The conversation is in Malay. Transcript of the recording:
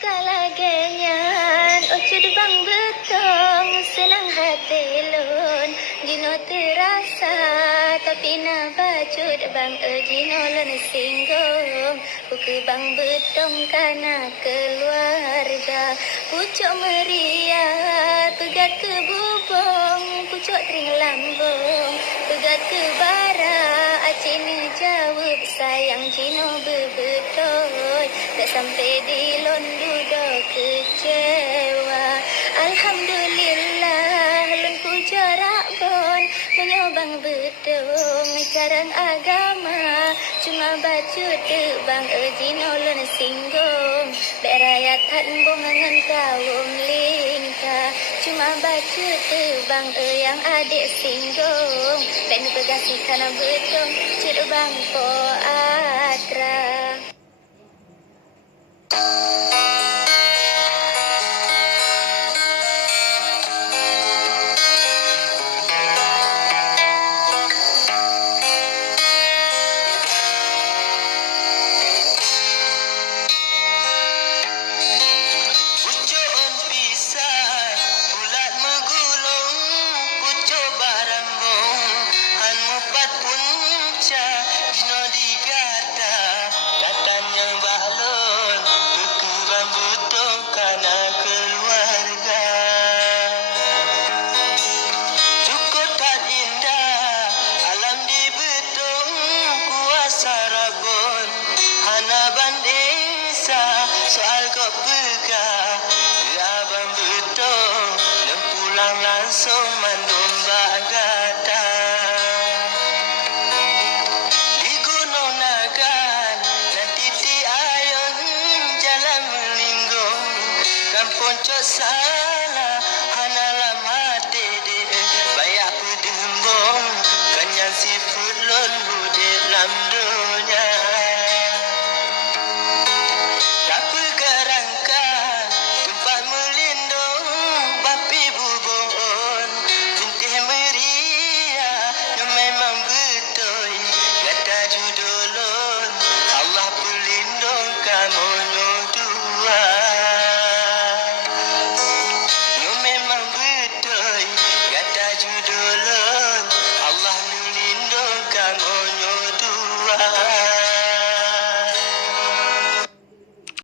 kalagenyan ocud bang betong senang hati lun Jino terasa tapi na bacut bang Jino lon singgong buku bang betong kana keluarga pucuk meriah pegat ke bubong pucuk tering lambung pegat ke bara acini jawab sayang Jino bebetoy tak sampai di londu do kecewa Alhamdulillah lon pujarak bon menyobang bedong carang agama cuma baju de bang Jino lon singgong berayatan bongangan kaum lingka cuma baju de bang yang adik singgong ben pegasi kana bedong cud bang po atra soal kau pegah abang betul dan pulang langsung mandum bagata di gunung nagan dan titi ayun jalan melinggung kampung cosa